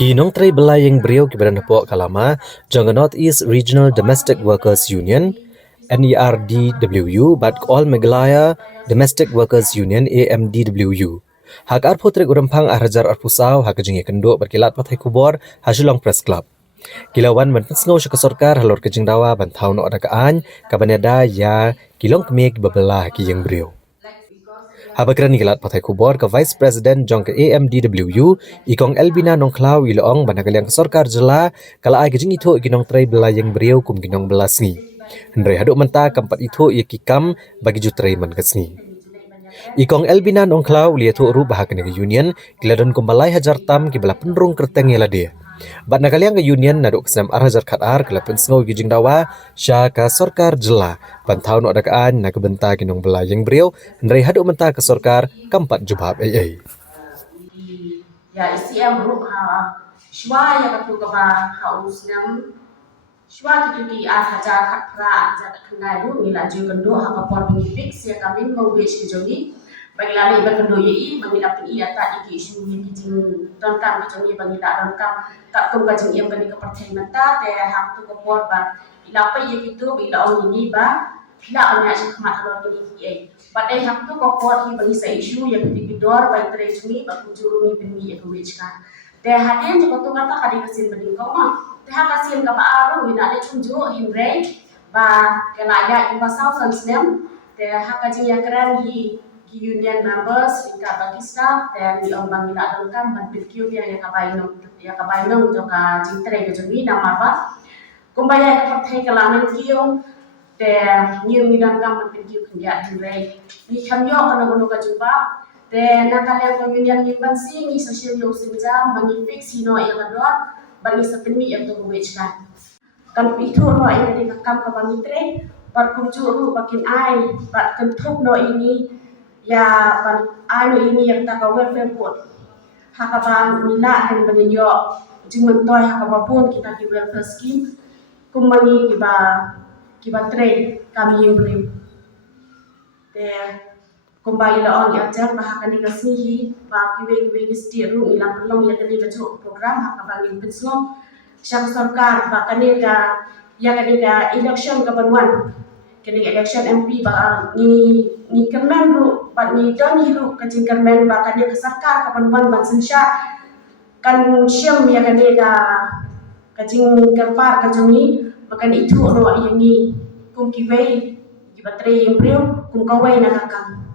Ginong tray belayang beriau kibaran Nepok Kalama, Jonga Northeast Regional Domestic Workers Union, NERDWU, Bat All Meghalaya Domestic Workers Union, AMDWU. Hak arpo trik urampang arhajar arpusau, hak jengi kenduk berkilat patai kubor, hasilong press club. Kilawan menpensngo syaka sorkar halor kejeng dawa bantau no ada kaan, kabaneda ya kilong kemik bebelah ki yang beriau. Habagran nigalat patai kubor ke Vice President jong ke AMDWU ikong Elbina nongklau ilong banagaliang ke sorkar jela kala ai gejing itu ginong tray belayang beriau kum ginong belasngi. Hendrai haduk menta kampat itu ia kikam bagi jutray man kesni. Ikong Elbina nongklau liatu uru bahak nega union kiladon kumbalai hajar tam kibala penrung kerteng yala dia. Bat nakaliang ke union naduk kesem arhajar katar kelapun sengau gijing dawa sya ka sorkar jela bantau no adakaan nak benta ginong belayang beriau hendrai haduk menta ke sorkar kampat jubab AA. Ya ICM group ha shwa ya katu ka ba ha usnam shwa tu di hajar kat pra ja kenai ru ngila ju kendo ha ka por ni fix ya kami mau be shi jogi bagila ni ba kendo yi bagila pi ya ta iki isu ni kijing ton kam jogi bagila don kam tak tum ka jing yang bani ka percaya menta te ha tu ka por ba ila pa ye gitu bila on ni ba ila on ya shi khamat lo ni ki but ai hak tu ko por hi bagi sa issue yang di dor by trade ni ba kujuru ni bini ya which kan te hadin jo tu kata kadi kesin bani ko ma te ha kasin ka ba aru ina le tunju himre ba kelaya in pasal sansnem te ha kaji ya kran hi union members tingkat bagi staff dan di ombang ina don kan ban pikir ya ka baino jo ka jintre ke jumi nama ba kumbaya ka pathai kalangan kiyo te new midan kam pentiu khya himre ni khamyo ono ka juba te nakale ko union ni bansi ni social yo simja mani fix hino ya kadot bani sapni ya to wech kan itu no ini kam ka bamitre par kunjuru bakin ai bat kentuk no ini ya ban ai ini yang ta ka welfare board hakaban mila kan bani yo jimun toy hakabapun kita di welfare scheme kumani kiba trade kami yang beri te kumbai la on ya jar bah kan dikasihi ba kiwe gisti ru ilang pelong ya kali bacu program hakaban yang pensong syang sarkar ba kanega ya kanega election kabanwan kanega election MP ba ni kemen ru ba ni don hiru kajing kemen ba kanega sarkar kabanwan ban sensya kan syam ya kanega kajing kerpar kajungi makan itu ro yang ni kum kiwei kibatri yang beliau kum kawai nak akam